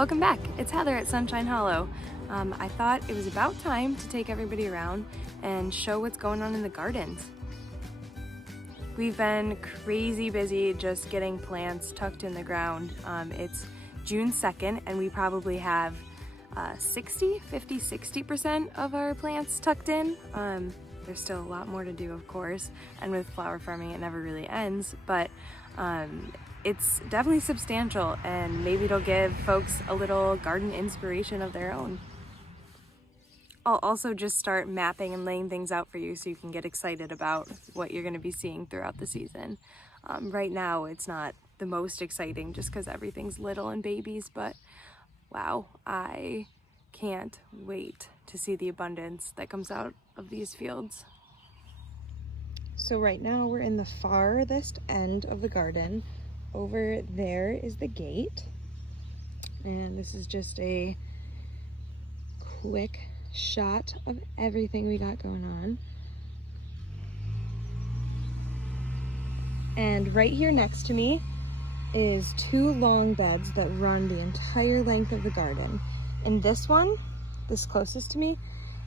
Welcome back. It's Heather at Sunshine Hollow. I thought it was about time to take everybody around and show what's going on in the gardens. We've been crazy busy just getting plants tucked in the ground. It's June 2nd and we probably have 60% of our plants tucked in. There's still a lot more to do, of course, and with flower farming it never really ends, but it's definitely substantial, and maybe it'll give folks a little garden inspiration of their own. I'll also just start mapping and laying things out for you so you can get excited about what you're going to be seeing throughout the season. Right now it's not the most exciting just because everything's little and babies, but wow, I can't wait to see the abundance that comes out of these fields. So right now we're in the farthest end of the garden. Over there is the gate, and this is just a quick shot of everything we got going on. And right here next to me is two long beds that run the entire length of the garden. And this one, this closest to me,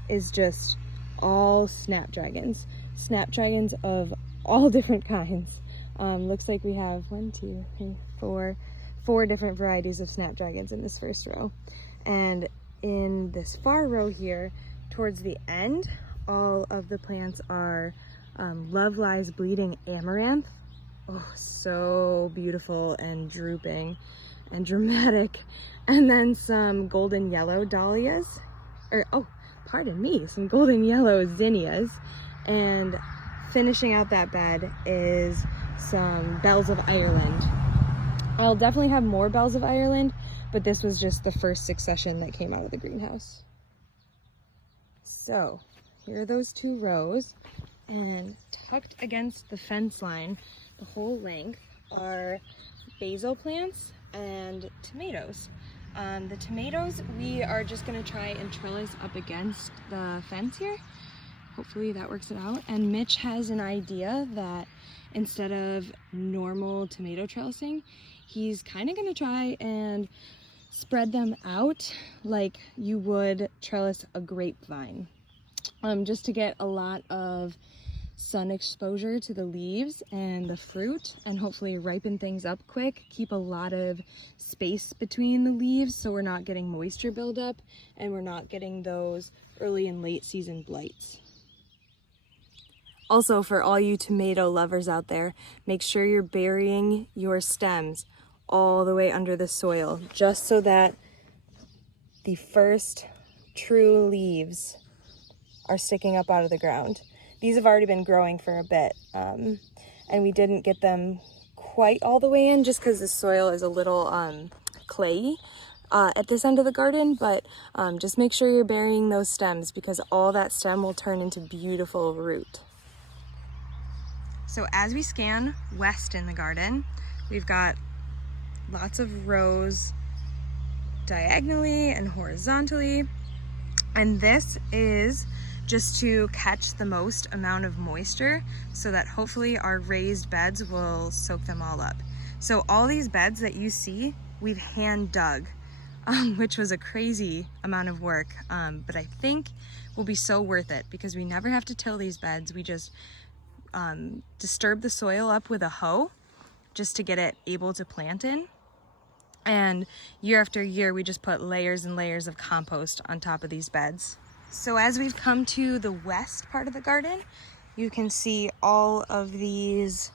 is just all snapdragons. Snapdragons of all different kinds. Looks like we have 4 different varieties of snapdragons in this first row. And in this far row here, towards the end, all of the plants are Love Lies Bleeding Amaranth. Oh, so beautiful and drooping and dramatic. And then some golden yellow dahlias, some golden yellow zinnias. And finishing out that bed is some Bells of Ireland. I'll definitely have more Bells of Ireland, but this was just the first succession that came out of the greenhouse. So here are those two rows, and tucked against the fence line the whole length are basil plants and tomatoes. The tomatoes we are just going to try and trellis up against the fence here. Hopefully that works it out. And Mitch has an idea that instead of normal tomato trellising, he's kind of going to try and spread them out like you would trellis a grapevine, just to get a lot of sun exposure to the leaves and the fruit, and hopefully ripen things up quick, keep a lot of space between the leaves so we're not getting moisture buildup and we're not getting those early and late season blights. Also, for all you tomato lovers out there, make sure you're burying your stems all the way under the soil, just so that the first true leaves are sticking up out of the ground. These have already been growing for a bit, and we didn't get them quite all the way in just because the soil is a little clayey at this end of the garden, but just make sure you're burying those stems because all that stem will turn into beautiful root. So as we scan west in the garden, we've got lots of rows diagonally and horizontally, and this is just to catch the most amount of moisture so that hopefully our raised beds will soak them all up. So all these beds that you see, we've hand dug, which was a crazy amount of work, but I think will be so worth it because we never have to till these beds. We just disturb the soil up with a hoe just to get it able to plant in. And year after year, we just put layers and layers of compost on top of these beds. So as we've come to the west part of the garden, you can see all of these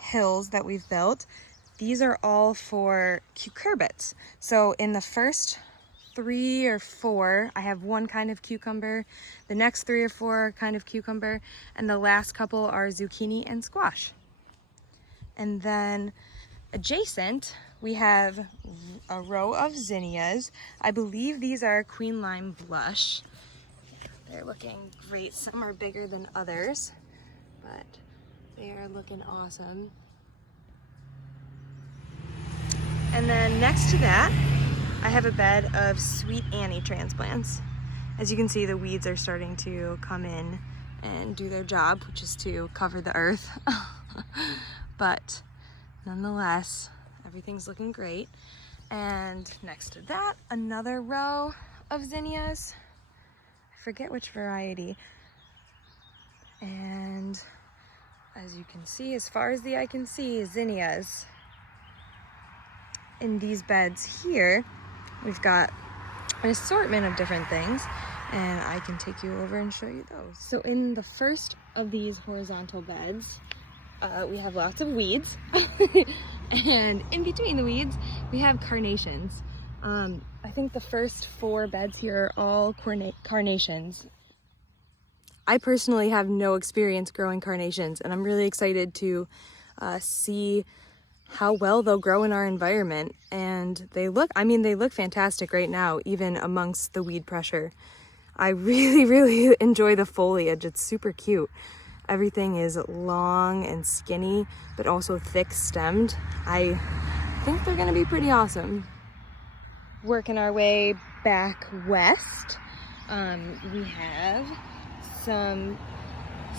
hills that we've built. These are all for cucurbits. So in the first 3 or 4, I have one kind of cucumber, the next 3 or 4 kind of cucumber, and the last couple are zucchini and squash. And then adjacent, we have a row of zinnias. I believe these are Queen Lime Blush. They're looking great. Some are bigger than others, but they are looking awesome. And then next to that, I have a bed of Sweet Annie transplants. As you can see, the weeds are starting to come in and do their job, which is to cover the earth. But nonetheless, everything's looking great. And next to that, another row of zinnias. I forget which variety. And as you can see, as far as the eye can see, zinnias. In these beds here, we've got an assortment of different things, and I can take you over and show you those. So in the first of these horizontal beds, we have lots of weeds. And in between the weeds, we have carnations. I think the first 4 beds here are all carnations. I personally have no experience growing carnations, and I'm really excited to see how well they'll grow in our environment. And they look fantastic right now, even amongst the weed pressure. I really enjoy the foliage. It's super cute. Everything is long and skinny, but also thick stemmed. I think they're gonna be pretty awesome. Working our way back west, we have some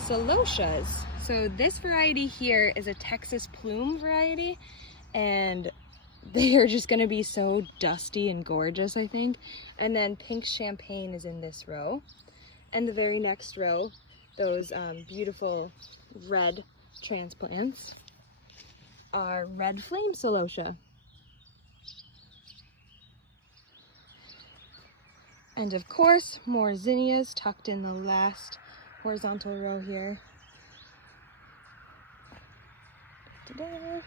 celotias. So this variety here is a Texas plume variety, and they are just gonna be so dusty and gorgeous, I think. And then pink champagne is in this row. And the very next row, those beautiful red transplants, are red flame celotia. And of course, more zinnias tucked in the last horizontal row here. Ta-da.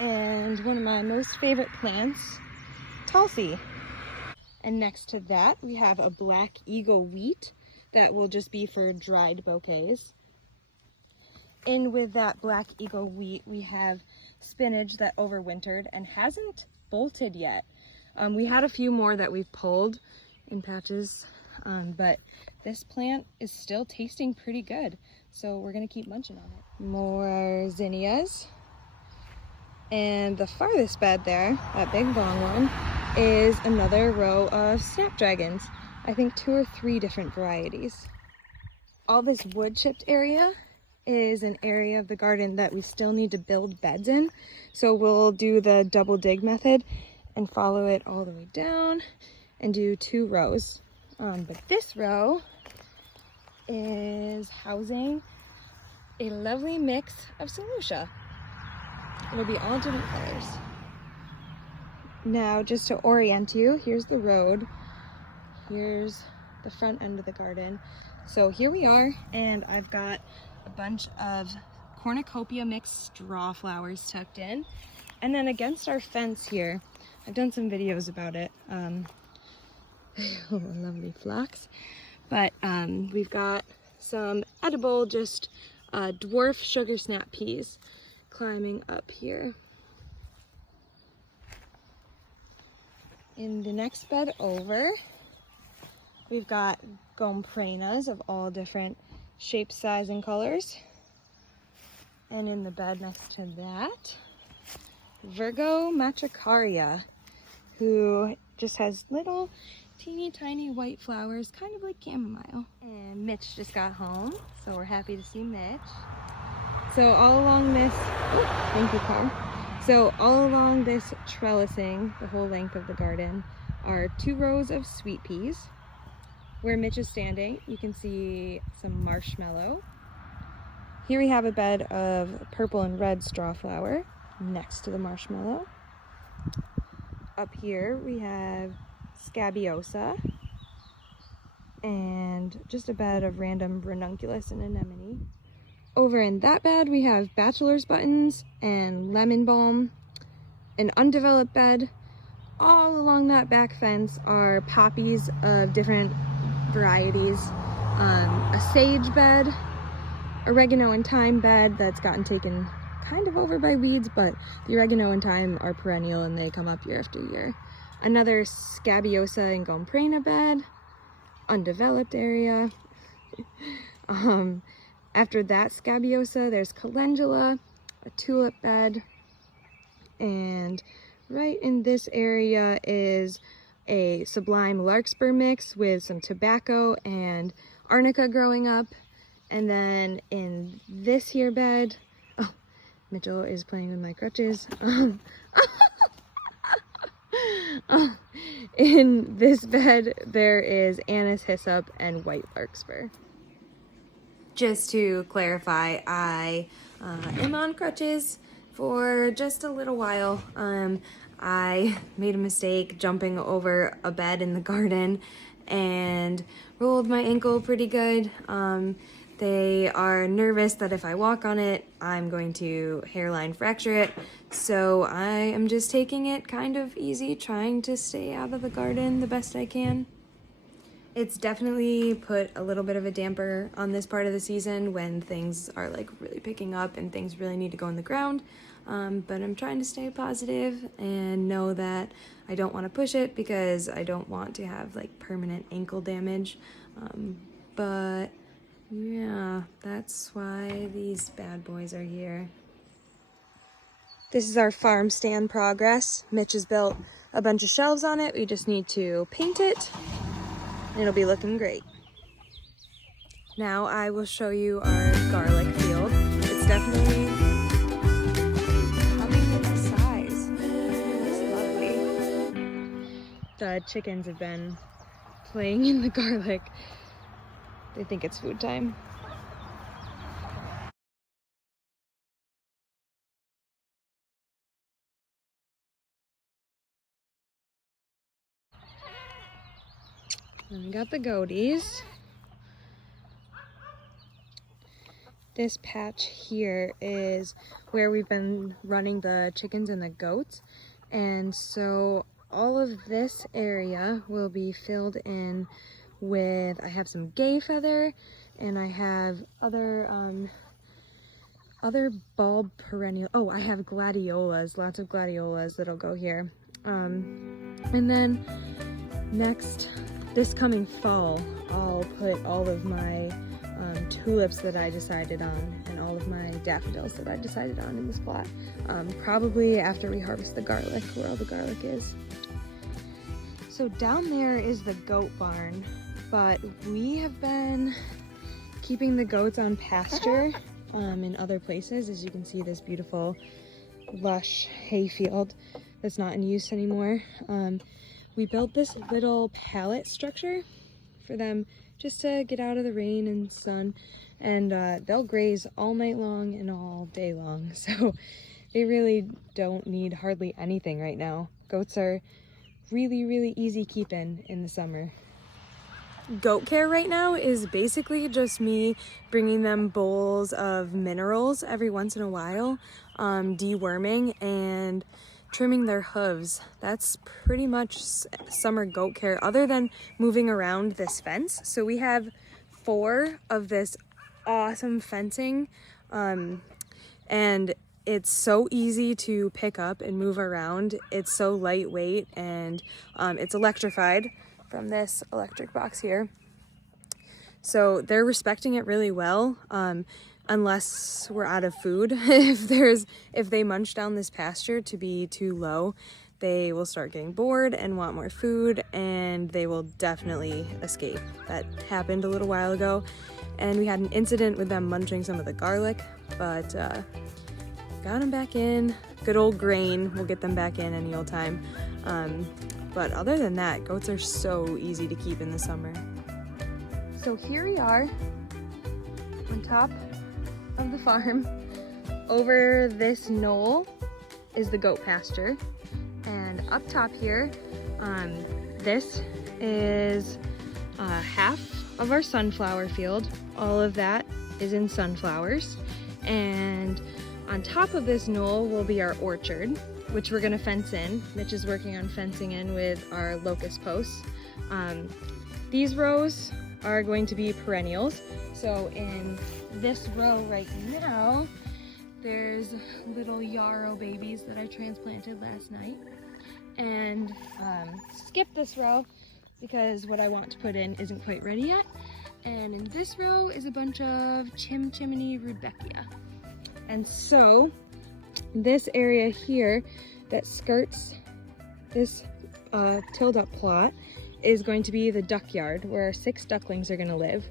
And one of my most favorite plants, Tulsi. And next to that, we have a black eagle wheat that will just be for dried bouquets. In with that black eagle wheat, we have spinach that overwintered and hasn't bolted yet. We had a few more that we've pulled in patches, but this plant is still tasting pretty good, so we're gonna keep munching on it. More zinnias. And the farthest bed there, that big long one, is another row of snapdragons. I think 2 or 3 different varieties. All this wood chipped area is an area of the garden that we still need to build beds in. So we'll do the double dig method and follow it all the way down and do 2 rows. But this row is housing a lovely mix of celotia. It'll be all different colors. Now, just to orient you, here's the road. Here's the front end of the garden. So here we are, and I've got a bunch of cornucopia mixed straw flowers tucked in. And then against our fence here, I've done some videos about it. Lovely phlox. But we've got some edible, just dwarf sugar snap peas climbing up here. In the next bed over, we've got gomprenas of all different shapes, size, and colors. And in the bed next to that, Virgo matricaria, who just has little teeny tiny white flowers, kind of like chamomile. And Mitch just got home, so we're happy to see Mitch. So all along this, thank you, Carl. So all along this trellising, the whole length of the garden, are 2 rows of sweet peas. Where Mitch is standing, you can see some marshmallow. Here we have a bed of purple and red straw flower next to the marshmallow. Up here we have scabiosa and just a bed of random ranunculus and anemone. Over in that bed we have bachelor's buttons and lemon balm. An undeveloped bed. All along that back fence are poppies of different varieties. A sage bed, oregano and thyme bed that's gotten taken kind of over by weeds, but the oregano and thyme are perennial and they come up year after year. Another scabiosa and gomprena bed, undeveloped area. After that scabiosa, there's calendula, a tulip bed, and right in this area is a sublime larkspur mix with some tobacco and arnica growing up. And then in this here bed, oh, Mitchell is playing with my crutches. In this bed, there is anise, hyssop, and white larkspur. Just to clarify, I am on crutches for just a little while. I made a mistake jumping over a bed in the garden and rolled my ankle pretty good. They are nervous that if I walk on it, I'm going to hairline fracture it. So I am just taking it kind of easy, trying to stay out of the garden the best I can. It's definitely put a little bit of a damper on this part of the season when things are like really picking up and things really need to go in the ground. But I'm trying to stay positive and know that I don't want to push it because I don't want to have like permanent ankle damage. But yeah, that's why these bad boys are here. This is our farm stand progress. Mitch has built a bunch of shelves on it. We just need to paint it. It'll be looking great. Now I will show you our garlic field. It's definitely coming into size. It's lovely. The chickens have been playing in the garlic. They think it's food time. And we got the goaties. This patch here is where we've been running the chickens and the goats. And so all of this area will be filled in with, I have some gay feather and I have other bulb perennial. Oh, I have gladiolas, lots of gladiolas that'll go here. And then this coming fall, I'll put all of my tulips that I decided on and all of my daffodils that I decided on in this plot. Probably after we harvest the garlic, where all the garlic is. So down there is the goat barn, but we have been keeping the goats on pasture in other places. As you can see, this beautiful lush hay field that's not in use anymore. We built this little pallet structure for them just to get out of the rain and sun, and they'll graze all night long and all day long, so they really don't need hardly anything right now. Goats are really easy keeping in the summer. Goat care right now is basically just me bringing them bowls of minerals every once in a while, deworming and trimming their hooves. That's pretty much summer goat care, other than moving around this fence. So we have 4 of this awesome fencing, and it's so easy to pick up and move around. It's so lightweight, and it's electrified from this electric box here. So they're respecting it really well, unless we're out of food. If they munch down this pasture to be too low, they will start getting bored and want more food, and they will definitely escape. That happened a little while ago, and we had an incident with them munching some of the garlic, but got them back in. Good old grain, we'll get them back in any old time. But other than that, goats are so easy to keep in the summer. So here we are on top of the farm. Over this knoll is the goat pasture, and up top here, this is half of our sunflower field. All of that is in sunflowers, and on top of this knoll will be our orchard, which we're gonna fence in. Mitch is working on fencing in with our locust posts. These rows are going to be perennials. So in this row right now, there's little yarrow babies that I transplanted last night. And skip this row because what I want to put in isn't quite ready yet. And in this row is a bunch of Chimney rudbeckia. And so this area here that skirts this tilled up plot is going to be the duck yard where our 6 ducklings are going to live.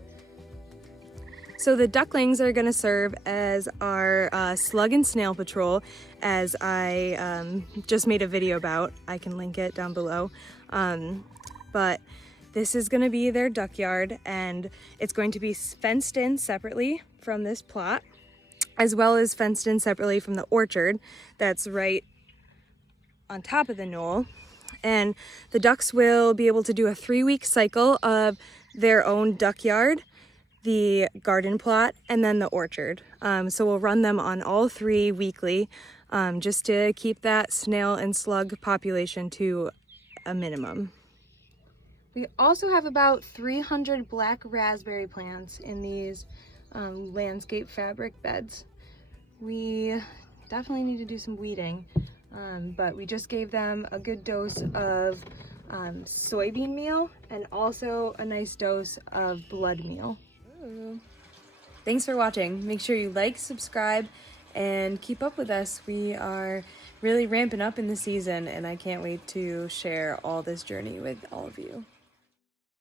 So the ducklings are gonna serve as our slug and snail patrol, as I just made a video about. I can link it down below. But this is gonna be their duck yard, and it's going to be fenced in separately from this plot, as well as fenced in separately from the orchard that's right on top of the knoll. And the ducks will be able to do a 3-week cycle of their own duck yard, the garden plot, and then the orchard. So we'll run them on all 3 weekly, just to keep that snail and slug population to a minimum. We also have about 300 black raspberry plants in these landscape fabric beds. We definitely need to do some weeding, but we just gave them a good dose of soybean meal and also a nice dose of blood meal. Ooh. Thanks for watching. Make sure you like, subscribe, and keep up with us. We are really ramping up in the season, and I can't wait to share all this journey with all of you.